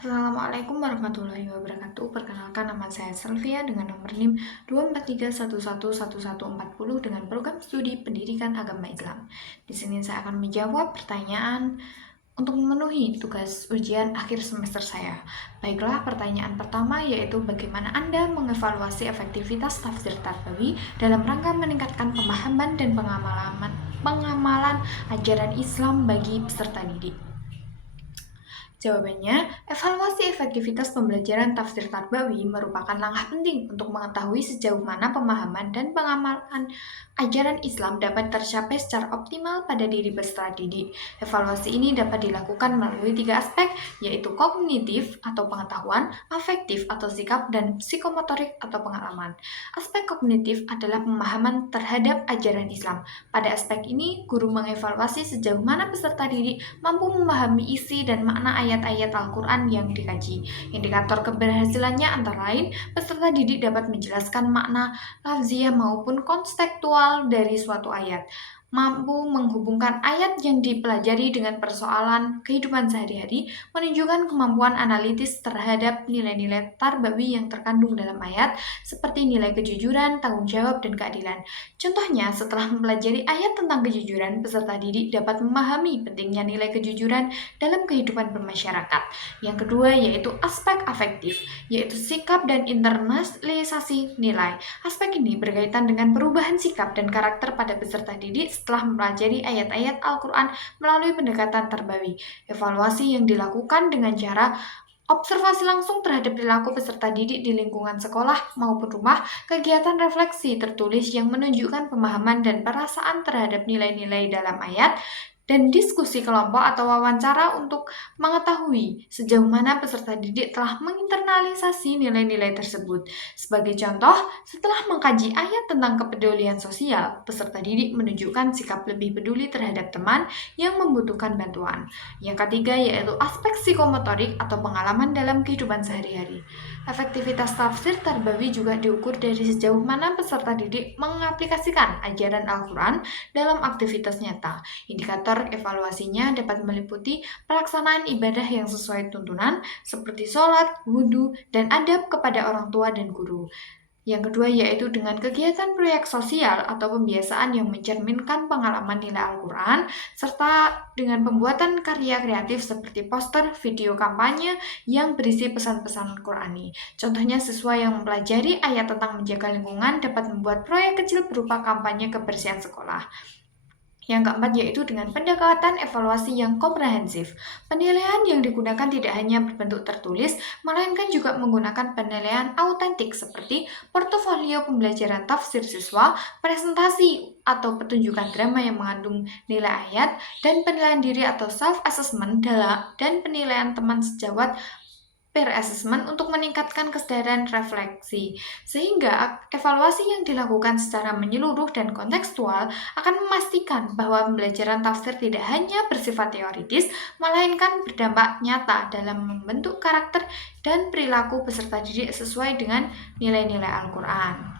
Assalamualaikum warahmatullahi wabarakatuh. Perkenalkan, nama saya Selvia dengan nomor NIM 243111140 dengan program studi Pendidikan Agama Islam. Di sini saya akan menjawab pertanyaan untuk memenuhi tugas ujian akhir semester saya. Baiklah, pertanyaan pertama yaitu bagaimana Anda mengevaluasi efektivitas tafsir Tarbawi dalam rangka meningkatkan pemahaman dan pengamalan ajaran Islam bagi peserta didik. Jawabannya, evaluasi efektivitas pembelajaran tafsir Tarbawi merupakan langkah penting untuk mengetahui sejauh mana pemahaman dan pengamalan ajaran Islam dapat tercapai secara optimal pada diri peserta didik. Evaluasi ini dapat dilakukan melalui 3 aspek, yaitu kognitif atau pengetahuan, afektif atau sikap, dan psikomotorik atau pengalaman. Aspek kognitif adalah pemahaman terhadap ajaran Islam. Pada aspek ini, guru mengevaluasi sejauh mana peserta didik mampu memahami isi dan makna ayat-ayat Al-Quran yang dikaji. Indikator keberhasilannya antara lain, peserta didik dapat menjelaskan makna lafziah maupun kontekstual dari suatu ayat, mampu menghubungkan ayat yang dipelajari dengan persoalan kehidupan sehari-hari, menunjukkan kemampuan analitis terhadap nilai-nilai tarbawi yang terkandung dalam ayat, seperti nilai kejujuran, tanggung jawab, dan keadilan. Contohnya, setelah mempelajari ayat tentang kejujuran, peserta didik dapat memahami pentingnya nilai kejujuran dalam kehidupan bermasyarakat. Yang kedua yaitu aspek afektif, yaitu sikap dan internalisasi nilai. Aspek ini berkaitan dengan perubahan sikap dan karakter pada peserta didik setelah mempelajari ayat-ayat Al-Quran melalui pendekatan tarbawi. Evaluasi yang dilakukan dengan cara observasi langsung terhadap perilaku peserta didik di lingkungan sekolah maupun rumah, kegiatan refleksi tertulis yang menunjukkan pemahaman dan perasaan terhadap nilai-nilai dalam ayat, dan diskusi kelompok atau wawancara untuk mengetahui sejauh mana peserta didik telah menginternalisasi nilai-nilai tersebut. Sebagai contoh, setelah mengkaji ayat tentang kepedulian sosial, peserta didik menunjukkan sikap lebih peduli terhadap teman yang membutuhkan bantuan. Yang ketiga yaitu aspek psikomotorik atau pengalaman dalam kehidupan sehari-hari. Efektivitas tafsir Tarbawi juga diukur dari sejauh mana peserta didik mengaplikasikan ajaran Al-Quran dalam aktivitas nyata. Indikator evaluasinya dapat meliputi pelaksanaan ibadah yang sesuai tuntunan, seperti sholat, wudhu, dan adab kepada orang tua dan guru. Yang kedua yaitu dengan kegiatan proyek sosial atau pembiasaan yang mencerminkan pengalaman nilai Al-Quran, serta dengan pembuatan karya kreatif seperti poster, video kampanye yang berisi pesan-pesan Qurani. Contohnya, siswa yang mempelajari ayat tentang menjaga lingkungan dapat membuat proyek kecil berupa kampanye kebersihan sekolah. Yang keempat yaitu dengan pendekatan evaluasi yang komprehensif. Penilaian yang digunakan tidak hanya berbentuk tertulis, melainkan juga menggunakan penilaian autentik seperti portofolio pembelajaran tafsir siswa, presentasi atau pertunjukan drama yang mengandung nilai ayat, dan penilaian diri atau self-assessment dan penilaian teman sejawat peer assessment untuk meningkatkan kesadaran refleksi, sehingga evaluasi yang dilakukan secara menyeluruh dan kontekstual akan memastikan bahwa pembelajaran tafsir tidak hanya bersifat teoritis, melainkan berdampak nyata dalam membentuk karakter dan perilaku peserta didik sesuai dengan nilai-nilai Al-Quran.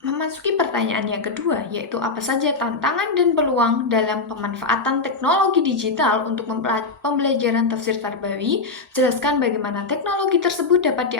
Memasuki pertanyaan yang kedua, yaitu apa saja tantangan dan peluang dalam pemanfaatan teknologi digital untuk pembelajaran tafsir Tarbawi. Jelaskan bagaimana teknologi tersebut dapat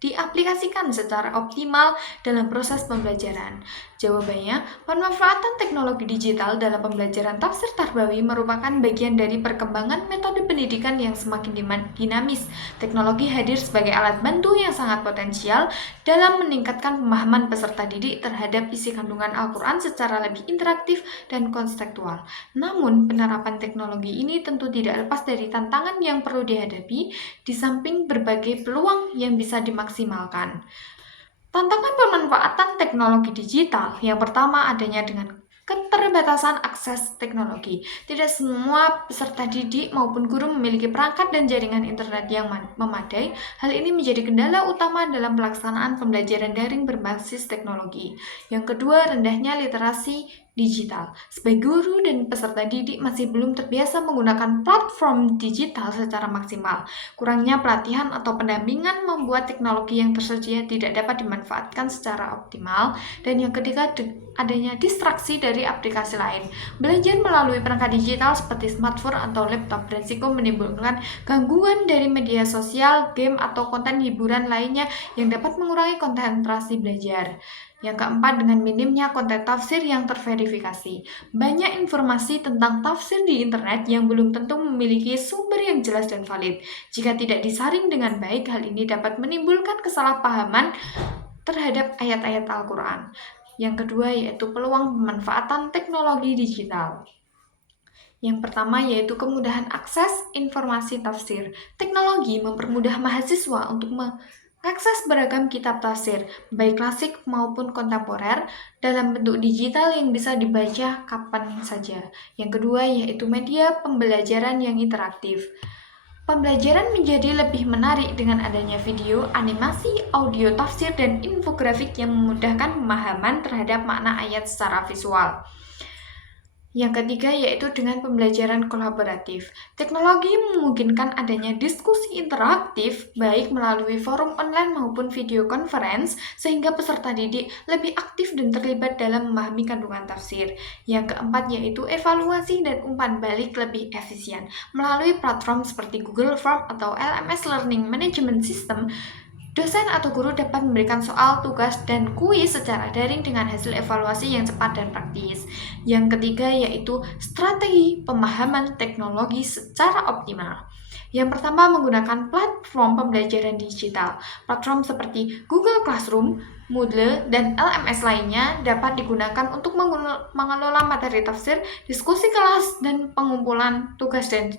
diaplikasikan secara optimal dalam proses pembelajaran. Jawabannya, pemanfaatan teknologi digital dalam pembelajaran tafsir Tarbawi merupakan bagian dari perkembangan metode pendidikan yang semakin dinamis. Teknologi hadir sebagai alat bantu yang sangat potensial dalam meningkatkan pemahaman peserta didik terhadap isi kandungan Al-Quran secara lebih interaktif dan kontekstual. Namun, penerapan teknologi ini tentu tidak lepas dari tantangan yang perlu dihadapi, di samping berbagai peluang yang bisa dimaksimalkan. Tantangan pemanfaatan teknologi digital yang pertama adanya dengan keterbatasan akses teknologi. Tidak semua peserta didik maupun guru memiliki perangkat dan jaringan internet yang memadai. Hal ini menjadi kendala utama dalam pelaksanaan pembelajaran daring berbasis teknologi. Yang kedua, rendahnya literasi digital. Sebagai guru dan peserta didik masih belum terbiasa menggunakan platform digital secara maksimal. Kurangnya pelatihan atau pendampingan membuat teknologi yang tersedia tidak dapat dimanfaatkan secara optimal. Dan yang ketiga, adanya distraksi dari aplikasi lain. Belajar melalui perangkat digital seperti smartphone atau laptop beresiko menimbulkan gangguan dari media sosial, game, atau konten hiburan lainnya yang dapat mengurangi konsentrasi belajar. Yang keempat, dengan minimnya konten tafsir yang terverifikasi. Banyak informasi tentang tafsir di internet yang belum tentu memiliki sumber yang jelas dan valid. Jika tidak disaring dengan baik, hal ini dapat menimbulkan kesalahpahaman terhadap ayat-ayat Al-Quran. Yang kedua yaitu peluang pemanfaatan teknologi digital. Yang pertama yaitu kemudahan akses informasi tafsir. Teknologi mempermudah mahasiswa untuk mengakses beragam kitab tafsir, baik klasik maupun kontemporer, dalam bentuk digital yang bisa dibaca kapan saja. Yang kedua yaitu media pembelajaran yang interaktif. Pembelajaran menjadi lebih menarik dengan adanya video, animasi, audio tafsir, dan infografik yang memudahkan pemahaman terhadap makna ayat secara visual. Yang ketiga yaitu dengan pembelajaran kolaboratif. Teknologi memungkinkan adanya diskusi interaktif baik melalui forum online maupun video conference sehingga peserta didik lebih aktif dan terlibat dalam memahami kandungan tafsir. Yang keempat yaitu evaluasi dan umpan balik lebih efisien. Melalui platform seperti Google Form atau LMS Learning Management System, dosen atau guru dapat memberikan soal, tugas, dan kuis secara daring dengan hasil evaluasi yang cepat dan praktis. Yang ketiga yaitu strategi pemahaman teknologi secara optimal. Yang pertama, menggunakan platform pembelajaran digital. Platform seperti Google Classroom, Moodle, dan LMS lainnya dapat digunakan untuk mengelola materi tafsir, diskusi kelas, dan pengumpulan tugas dan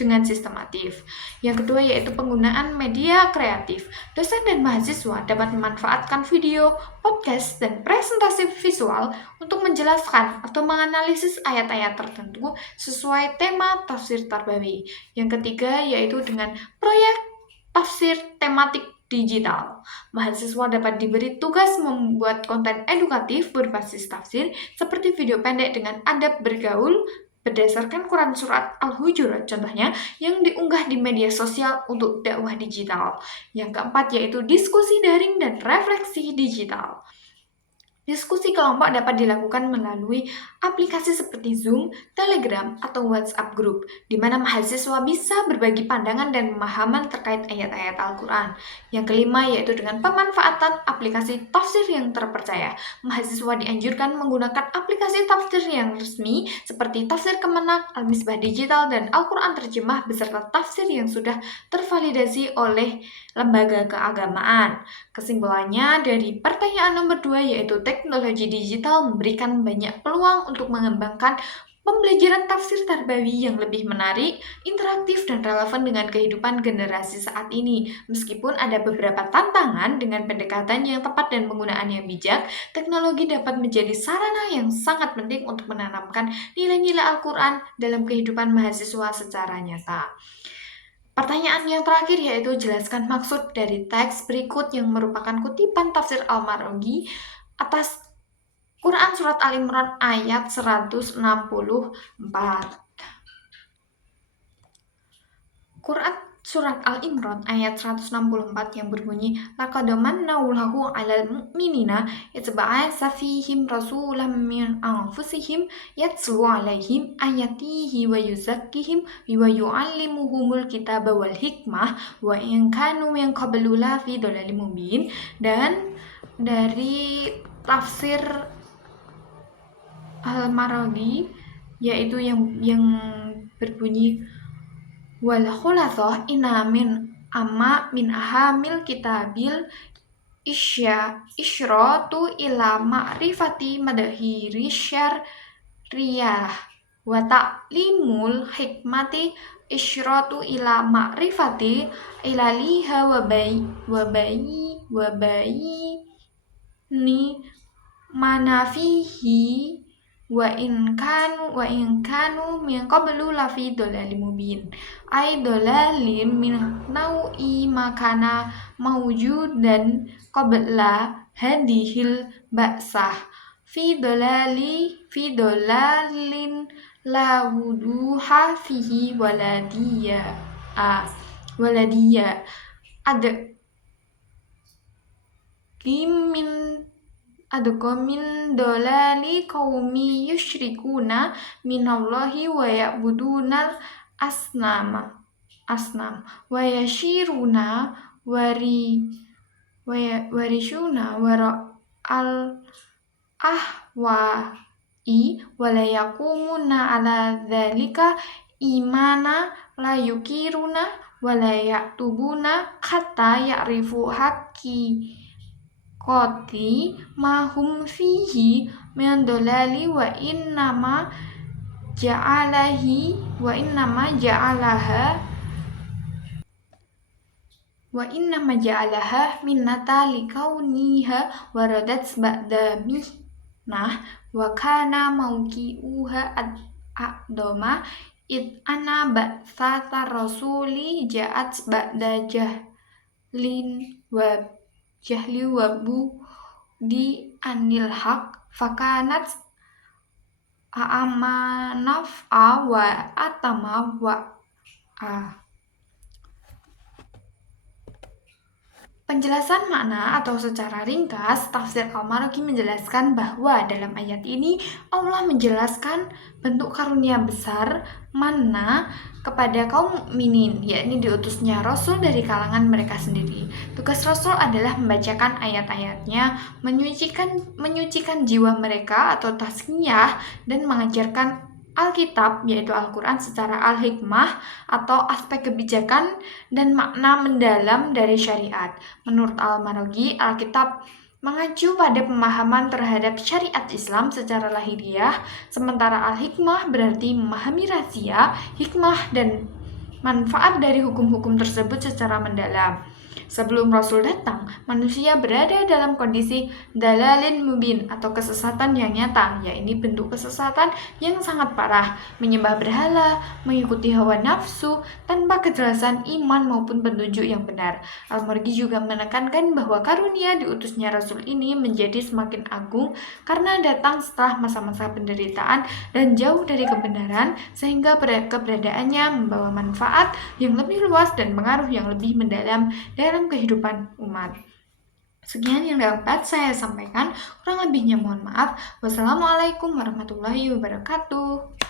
dengan sistematif. Yang kedua yaitu penggunaan media kreatif. Dosen dan mahasiswa dapat memanfaatkan video, podcast, dan presentasi visual untuk menjelaskan atau menganalisis ayat-ayat tertentu sesuai tema tafsir Tarbawi. Yang ketiga yaitu dengan proyek tafsir tematik digital. Mahasiswa dapat diberi tugas membuat konten edukatif berbasis tafsir seperti video pendek dengan adab bergaul berdasarkan Quran Surat Al-Hujurat contohnya yang diunggah di media sosial untuk dakwah digital. Yang keempat yaitu diskusi daring dan refleksi digital. Diskusi kelompok dapat dilakukan melalui aplikasi seperti Zoom, Telegram, atau WhatsApp Group, di mana mahasiswa bisa berbagi pandangan dan pemahaman terkait ayat-ayat Al-Quran. Yang kelima yaitu dengan pemanfaatan aplikasi tafsir yang terpercaya. Mahasiswa dianjurkan menggunakan aplikasi tafsir yang resmi seperti Tafsir Kemenak, Al-Misbah Digital, dan Al-Quran Terjemah beserta tafsir yang sudah tervalidasi oleh lembaga keagamaan. Kesimpulannya dari pertanyaan nomor 2 yaitu teknologi digital memberikan banyak peluang untuk mengembangkan pembelajaran tafsir Tarbawi yang lebih menarik, interaktif, dan relevan dengan kehidupan generasi saat ini. Meskipun ada beberapa tantangan dengan pendekatan yang tepat dan penggunaan yang bijak, teknologi dapat menjadi sarana yang sangat penting untuk menanamkan nilai-nilai Al-Quran dalam kehidupan mahasiswa secara nyata. Pertanyaan yang terakhir yaitu jelaskan maksud dari teks berikut yang merupakan kutipan tafsir Al-Maraghi atas Quran Surat Al-Imran ayat 164. Quran Surat Al-Imran ayat 164 yang berbunyi laqad manallahu 'alal mu'minina idz ba'atsa fihim rasulan min anfusihim yatlu 'alaihim ayatihi wa yuzakkihim wa yu'allimuhumul kitaba wal hikmah wa in kanu min qablu la fi dhalalin mubin. Dan dari tafsir Al-Maraghi yaitu yang berbunyi wal khulathah inna min ahamil kitabil isyratu ila ma'rifati madahiri syarriyah wa ta'limul hikmati isyratu ila ma'rifati ilaliha wa ni manafihi wa in kanu min qablu lafi dhalalin mubin ay dhalalin min nau'i makana mawjudan qabla hadihil ba'sah fi dolalin la wuduha fihi waladiya ada min min dolali qaumi yusyrikuna minallahi wa ya'budunal asnam wa yashiruna warishuna wara al ahwa'i wa la yaqumuna ala dzalika imana la yukiruna wa la yaktubuna hatta ya'rifu koti mahum fihi min dolali wa innama ja'alaha minnata likauniha waradat ba'da mihnah wa kana mauqi'uha a'doma id ana ba'tsata rasuli ja'at ba'da jahli wa di anil haq fakanat a'amanaf'a wa atama wa Penjelasan makna atau secara ringkas, tafsir Al-Marogi menjelaskan bahwa dalam ayat ini Allah menjelaskan bentuk karunia besar mana kepada kaum mukminin, yakni diutusnya Rasul dari kalangan mereka sendiri. Tugas Rasul adalah membacakan ayat-ayatnya, menyucikan jiwa mereka atau tazkiyah, dan mengajarkan Alkitab, yaitu Al-Quran secara al-hikmah atau aspek kebijakan dan makna mendalam dari syariat. Menurut Al-Marogi, Alkitab mengacu pada pemahaman terhadap syariat Islam secara lahiriah, sementara al-hikmah berarti memahami rahasia, hikmah, dan manfaat dari hukum-hukum tersebut secara mendalam. Sebelum Rasul datang, manusia berada dalam kondisi dalalin mubin atau kesesatan yang nyata, yaitu bentuk kesesatan yang sangat parah, menyembah berhala, mengikuti hawa nafsu, tanpa kejelasan iman maupun petunjuk yang benar. Al-Margi juga menekankan bahwa karunia diutusnya Rasul ini menjadi semakin agung karena datang setelah masa-masa penderitaan dan jauh dari kebenaran, sehingga keberadaannya membawa manfaat yang lebih luas dan pengaruh yang lebih mendalam dalam kehidupan umat. Sekian yang dapat saya sampaikan, kurang lebihnya mohon maaf. Wassalamualaikum warahmatullahi wabarakatuh.